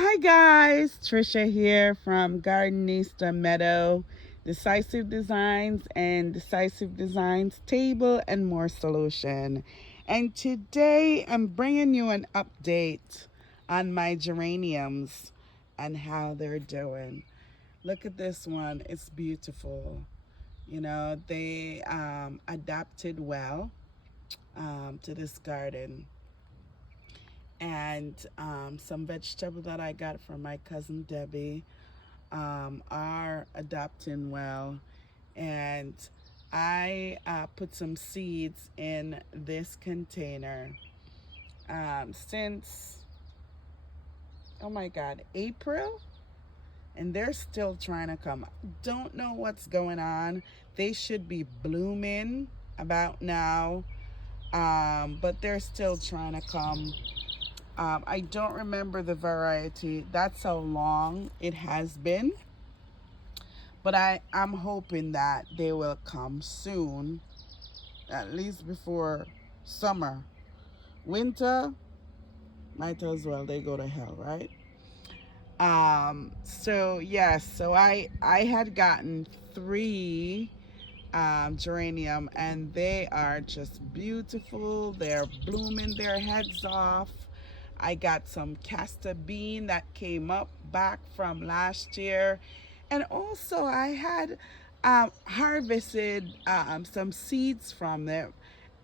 Hi guys, Trisha here from Gardenista Meadow, Decisive Designs and Decisive Designs Table and More Solution. And today I'm bringing you an update on my geraniums and how they're doing. Look at this one, it's beautiful. They adapted well to this garden, and some vegetable that I got from my cousin Debbie are adapting well. And I put some seeds in this container since, oh my God, April. And they're still trying to come. Don't know what's going on. They should be blooming about now, but they're still trying to come. I don't remember the variety. That's how long it has been. But I'm hoping that they will come soon, at least before summer. Winter, might as well they go to hell, right? So yes, so I had gotten three geranium, and they are just beautiful. They're blooming their heads off. I got some castor bean that came up back from last year. And also I had harvested some seeds from them.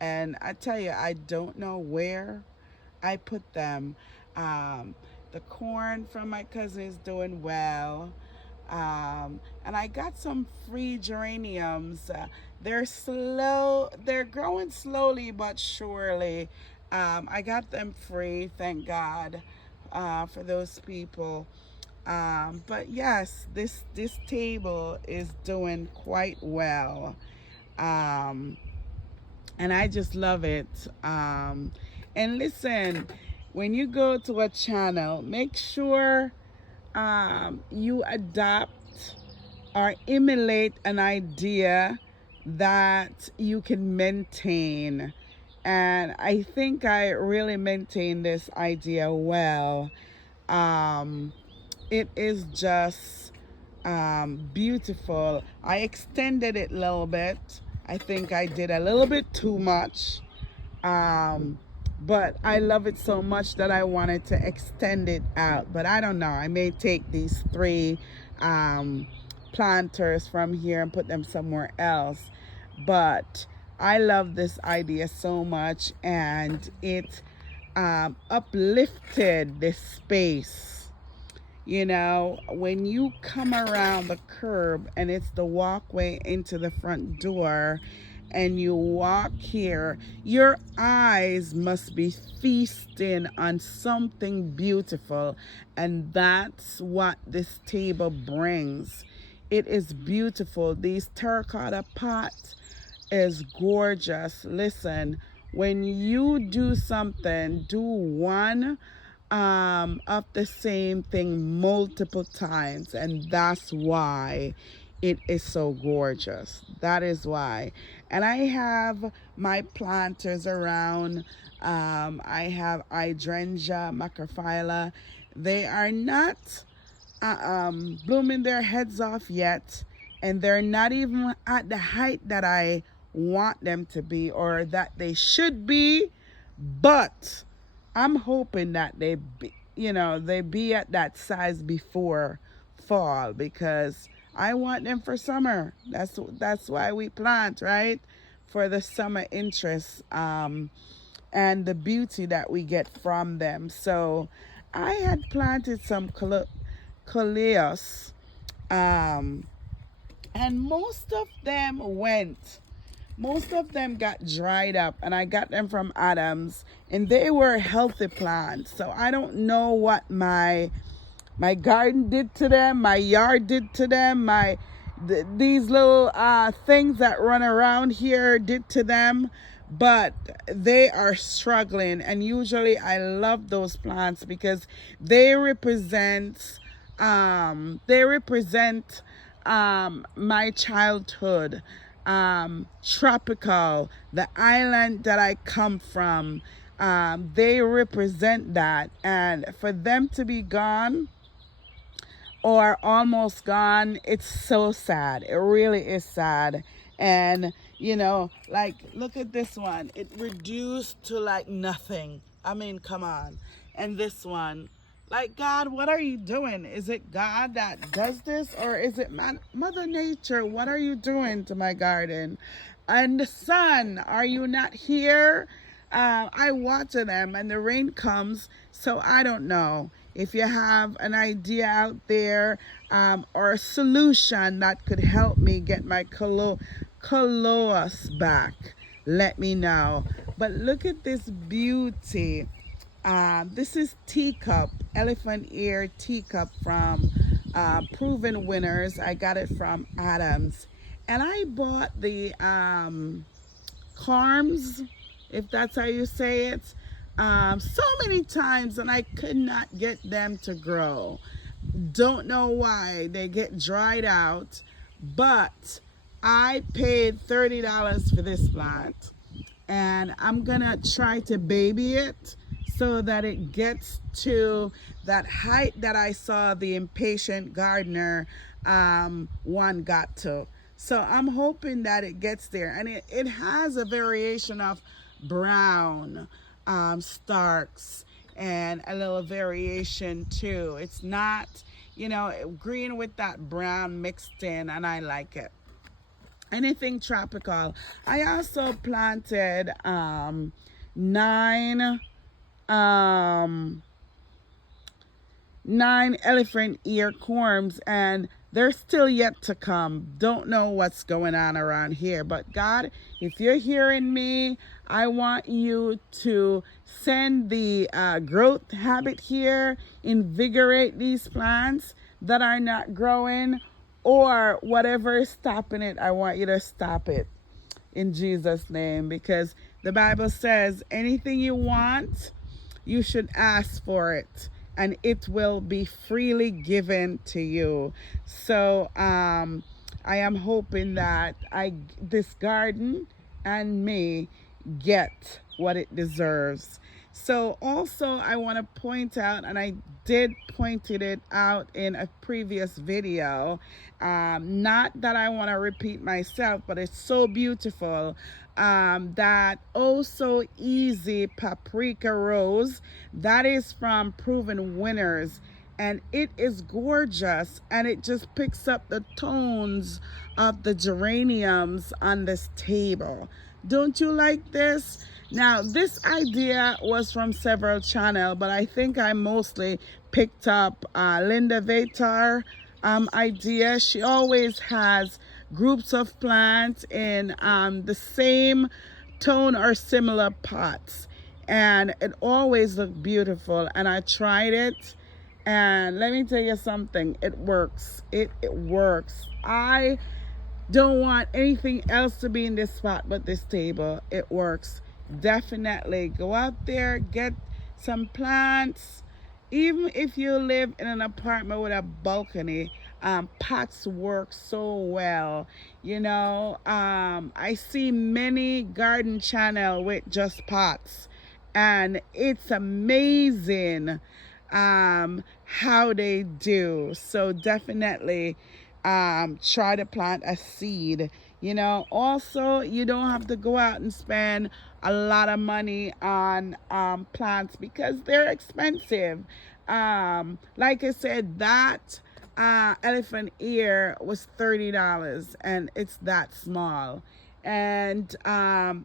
And I tell you, I don't know where I put them. Um, the corn from my cousin is doing well. And I got some free geraniums. They're growing slowly but surely. I got them free, thank God, for those people. But yes, this table is doing quite well. Um, and I just love it. And listen, when you go to a channel, make sure you adopt or emulate an idea that you can maintain. And I think I really maintain this idea well. Um, it is just beautiful. I extended it a little bit. I think I did a little bit too much. Um, but I love it so much that I wanted to extend it out. But I don't know. I may take these three um, planters from here and put them somewhere else. But I love this idea so much, and it uplifted this space. When you come around the curb and it's the walkway into the front door, and you walk here, your eyes must be feasting on something beautiful. And that's what this table brings. It is beautiful. These terracotta pots is gorgeous. Listen, when you do something, do one of the same thing multiple times, and that's why it is so gorgeous. That is why. And I have my planters around. I have hydrangea macrophylla. They are not blooming their heads off yet, and they're not even at the height that I want them to be or that they should be. But I'm hoping that they be at that size before fall, because I want them for summer. That's why we plant, right? For the summer interest, and the beauty that we get from them. So I had planted some coleus, um, and most of them got dried up, and I got them from Adams, and they were healthy plants. So I don't know what my garden did to them, my yard did to them, these little things that run around here did to them, but they are struggling. And usually I love those plants because they represent my childhood, tropical, the island that I come from. They represent that. And for them to be gone or almost gone, it's so sad. It really is sad. And, like, look at this one. It reduced to like nothing. I mean, come on. And this one, like, God, what are you doing? Is it God that does this, or is it Mother Nature? What are you doing to my garden? And the sun, are you not here? I water them and the rain comes, so I don't know. If you have an idea out there, or a solution that could help me get my colossus back, let me know. But look at this beauty. This is teacup, elephant ear teacup from Proven Winners. I got it from Adams. And I bought the Carms, if that's how you say it, so many times, and I could not get them to grow. Don't know why. They get dried out, but I paid $30 for this plant, and I'm gonna try to baby it so that it gets to that height that I saw the Impatient Gardener one got to. So I'm hoping that it gets there. And it has a variation of brown stalks and a little variation too. It's not, green with that brown mixed in, and I like it. Anything tropical. I also planted nine elephant ear corms, and they're still yet to come. Don't know what's going on around here, but God, if you're hearing me, I want you to send the growth habit here, invigorate these plants that are not growing, or whatever is stopping it. I want you to stop it in Jesus' name, because the Bible says anything you want, you should ask for it, and it will be freely given to you. So I am hoping that this garden and me get what it deserves. So also I want to point out, and I did pointed it out in a previous video, not that I want to repeat myself, but it's so beautiful, that oh so easy paprika rose that is from Proven Winners, and it is gorgeous, and it just picks up the tones of the geraniums on this table. Don't you like this? Now, this idea was from several channels, but I think I mostly picked up Linda Vaitar idea. She always has groups of plants in the same tone or similar pots, and it always looked beautiful. And I tried it, and let me tell you something, it works. It works. I don't want anything else to be in this spot but this table. It works. Definitely go out there, get some plants. Even if you live in an apartment with a balcony, pots work so well. I see many garden channel with just pots, and it's amazing how they do. So definitely try to plant a seed. Also, you don't have to go out and spend a lot of money on plants because they're expensive. Like I said, that elephant ear was $30, and it's that small. And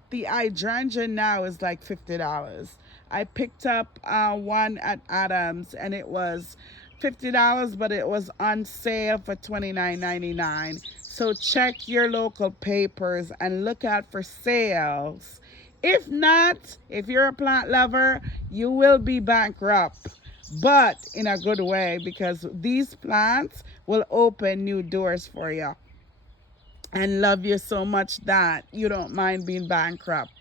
the hydrangea now is like $50. I picked up one at Adams, and it was $50, but it was on sale for $29.99. So check your local papers and look out for sales. If not, if you're a plant lover, you will be bankrupt, but in a good way, because these plants will open new doors for you and love you so much that you don't mind being bankrupt.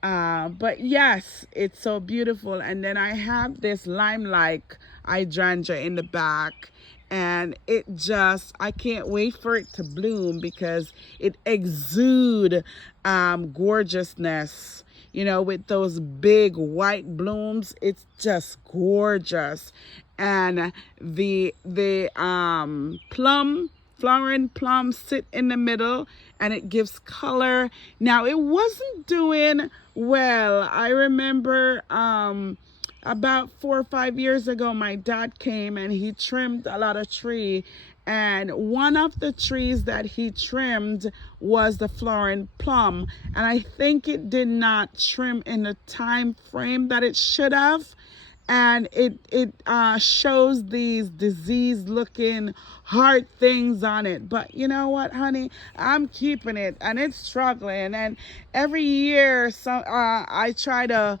But yes, it's so beautiful. And then I have this lime-like hydrangea in the back, and I can't wait for it to bloom because it exudes gorgeousness. with those big white blooms. It's just gorgeous. And the flowering plums sit in the middle, and it gives color. Now, it wasn't doing well. I remember about 4 or 5 years ago, my dad came and he trimmed a lot of tree, and one of the trees that he trimmed was the flowering plum, and I think it did not trim in the time frame that it should have, and it shows these diseased looking hard things on it. But you know what, honey, I'm keeping it, and it's struggling. And every year I try to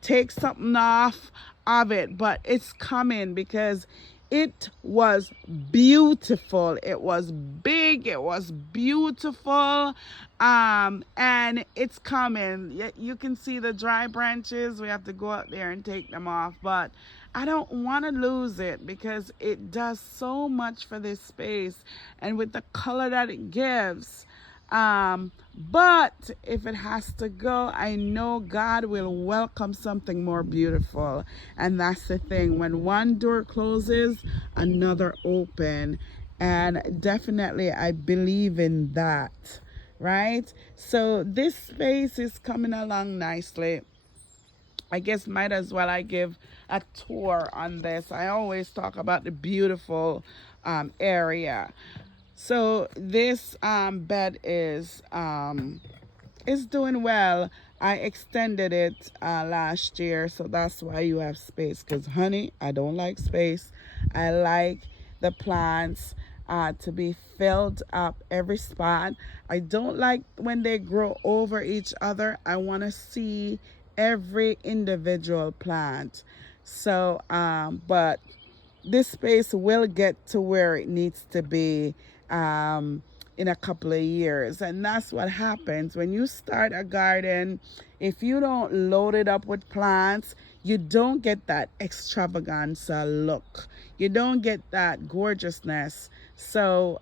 take something off of it, but it's coming because it was beautiful. It was big. It was beautiful. And it's coming. You can see the dry branches. We have to go out there and take them off. But I don't want to lose it because it does so much for this space and with the color that it gives. But if it has to go, I know God will welcome something more beautiful. And that's the thing. When one door closes, another open. And definitely I believe in that. Right? So this space is coming along nicely. I guess might as well I give a tour on this. I always talk about the beautiful area. So this bed is doing well. I extended it last year, so that's why you have space. Because, honey, I don't like space. I like the plants to be filled up every spot. I don't like when they grow over each other. I want to see every individual plant. So, but this space will get to where it needs to be in a couple of years. And that's what happens when you start a garden. If you don't load it up with plants, you don't get that extravaganza look. You don't get that gorgeousness. So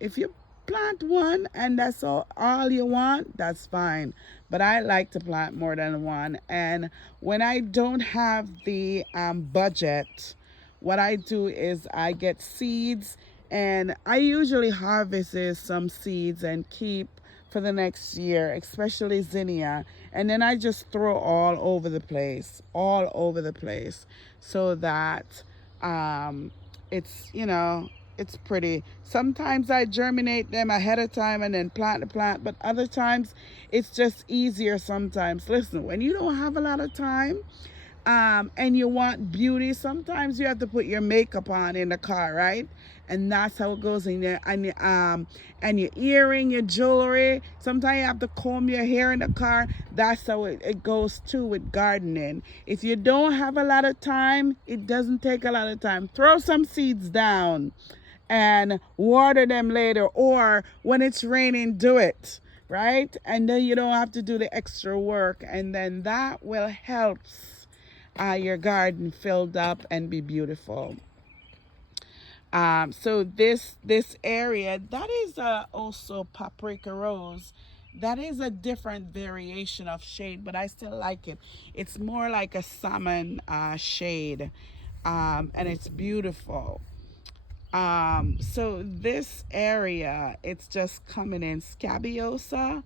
if you plant one and that's all you want, that's fine. But I like to plant more than one. And when I don't have the budget, what I do is I get seeds, and I usually harvest some seeds and keep for the next year, especially zinnia. And then I just throw all over the place, so that it's, it's pretty. Sometimes I germinate them ahead of time and then plant the plant, but other times it's just easier sometimes. Listen, when you don't have a lot of time, and you want beauty, sometimes you have to put your makeup on in the car, right? And that's how it goes in there. And your earring, your jewelry. Sometimes you have to comb your hair in the car. That's how it goes too with gardening. If you don't have a lot of time, it doesn't take a lot of time. Throw some seeds down and water them later, or when it's raining, do it, right? And then you don't have to do the extra work, and then that will help your garden filled up and be beautiful. So this area, that is also paprika rose. That is a different variation of shade, but I still like it. It's more like a salmon shade, and it's beautiful. So this area, it's just coming in scabiosa.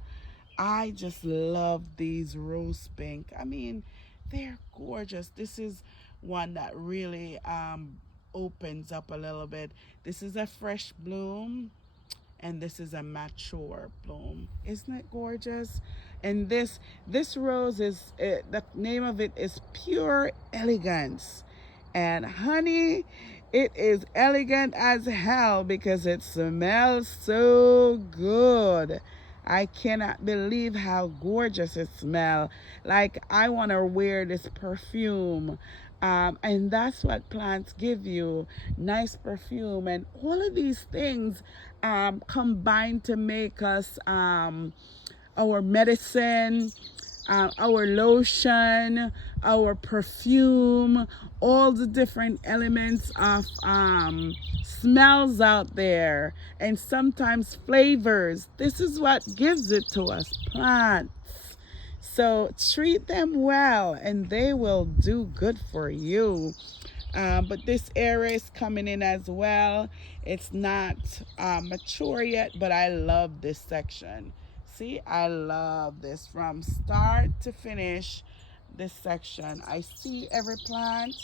I just love these rose pink. I mean, they're gorgeous. This is one that really opens up a little bit. This is a fresh bloom, and this is a mature bloom. Isn't it gorgeous? And this rose is the name of it is Pure Elegance. And honey, it is elegant as hell because it smells so good. I cannot believe how gorgeous it smells. Like, I want to wear this perfume. And that's what plants give you, nice perfume. And all of these things combine to make us our medicine, our lotion, our perfume, all the different elements of smells out there, and sometimes flavors. This is what gives it to us, plants. So treat them well and they will do good for you. But this area is coming in as well. It's not mature yet, but I love this section. See, I love this from start to finish. This section, I see every plant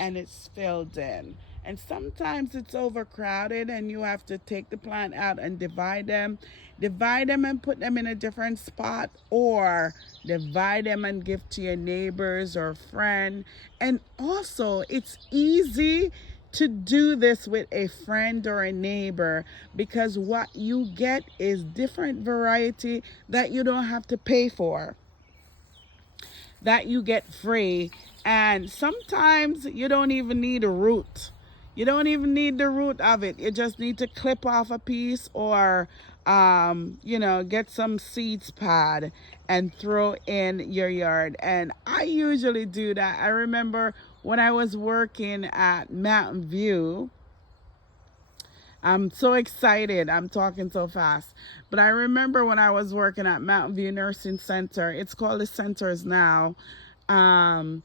and it's filled in. And sometimes it's overcrowded and you have to take the plant out and divide them and put them in a different spot, or divide them and give to your neighbors or friend. And also, it's easy to do this with a friend or a neighbor, because what you get is different variety that you don't have to pay for, that you get free. And sometimes you don't even need a root. You don't even need the root of it. You just need to clip off a piece, or get some seeds pod and throw in your yard. And I usually do that. I remember when I was working at Mountain View. I'm so excited. I'm talking so fast. But I remember when I was working at Mountain View Nursing Center, it's called the Centers now. Um,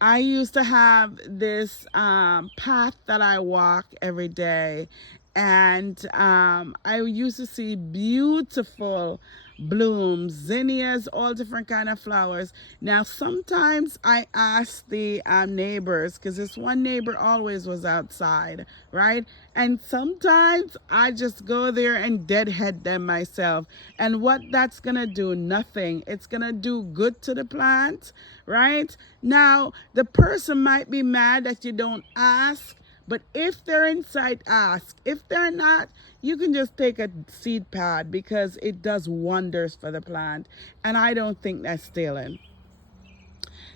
I used to have this path that I walk every day, and I used to see beautiful blooms, zinnias, all different kind of flowers. Now, sometimes I ask the neighbors, because this one neighbor always was outside, right? And sometimes I just go there and deadhead them myself. And what that's gonna do? Nothing. It's gonna do good to the plant, right? Now, the person might be mad that you don't ask, but if they're inside, ask. If they're not, you can just take a seed pod, because it does wonders for the plant. And I don't think that's stealing.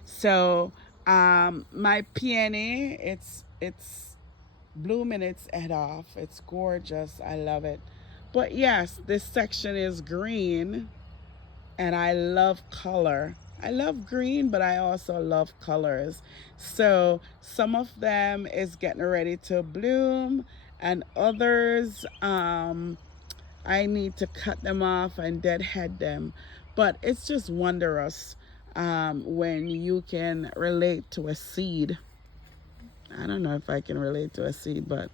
So my peony, it's blooming its head off. It's gorgeous. I love it. But yes, this section is green, and I love color. I love green, but I also love colors. So some of them is getting ready to bloom, and others I need to cut them off and deadhead them. But it's just wondrous when you can relate to a seed. I don't know if I can relate to a seed, but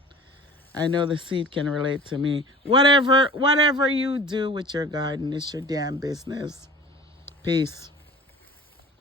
I know the seed can relate to me. Whatever you do with your garden, it's your damn business. Peace.